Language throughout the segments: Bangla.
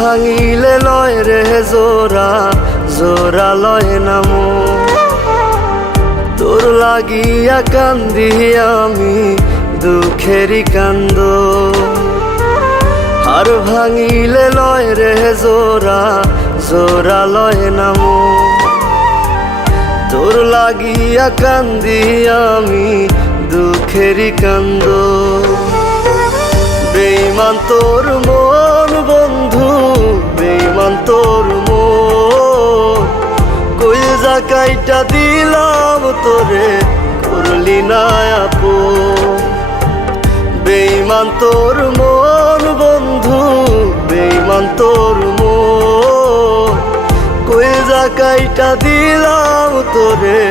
ভাঙিলে লয় রে জোড়া, জোড়া লয় না মন। তোর লাগিয়া কান্দি আমি দুঃখেরই কান্দ। আর ভাঙিলে লয় রে জোড়া, জোড়া লয় না মন। তোর লাগিয়া কান্দি আমি দুঃখেরই কান্দ। বেঈমান তোর মন বন্ধু, বেঈমান তোর মন। কইজা কাইটা দিলাম তোরে, করলি না আপন। বেঈমান তোর মন বন্ধু, বেঈমান তোর মন। কইজা কাইটা দিলাম তোরে,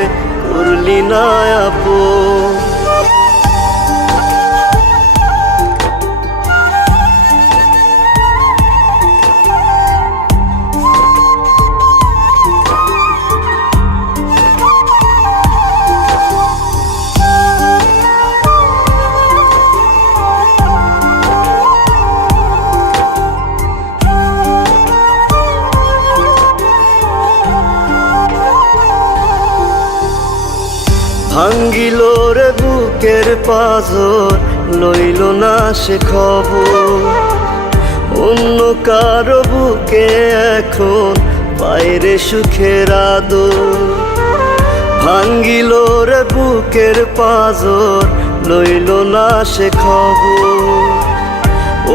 করলি না আপন। ভাঙ্গিল রে বুকের পাঁজর, লইল না সে খবর। অন্য কারো বুকে এখন বাইরে সুখের আদর। ভাঙ্গিল রে বুকের পাঁজর, লইল না সে খবর।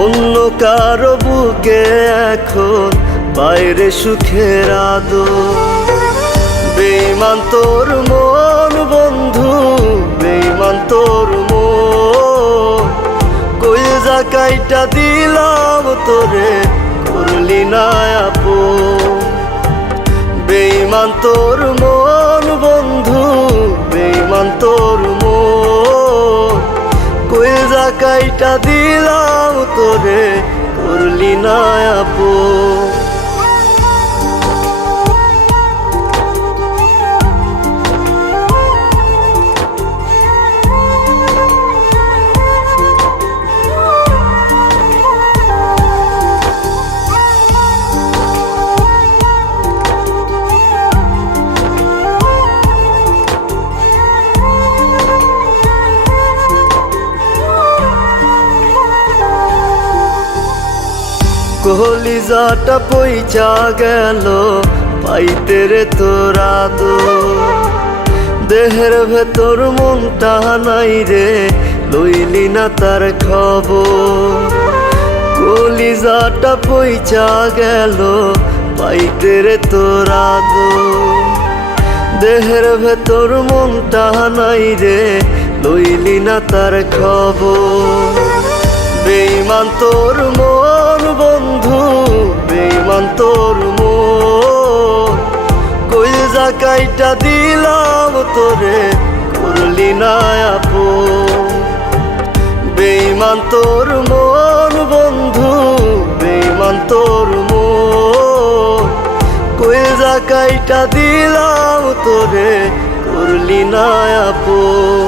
অন্য কারো বুকে এখন বাইরে সুখের আদর। বেঈমান তোর মন বন্ধু, বেঈমান তোর মন। কইজা কাইটা দিলাম তোরে, করলি না আপন। বেঈমান তোর মন বন্ধু, বেঈমান তোর মন। কইজা কাইটা দিলাম তোরে, করলি না আপন। কলিজাটা পইচা গেল পাইতে রে তোর আদর। দেহের ভেতর মনটা নাই রে, লইলি না তার খবর। কলিজাটা পইচা গেল পাইতে রে তোর আদর। দেহের ভেতর মনটা নাই রে, লইলি না তার খবর। বেঈমান তোর মন বন্ধু, বেঈমান তোর মন। কইজা কাইটা দিলাম তোরে, করলি না আপন। বেঈমান তোর মন বন্ধু, বেঈমান তোর মন। কইজা কাইটা দিলাম তোরে, করলি না আপন।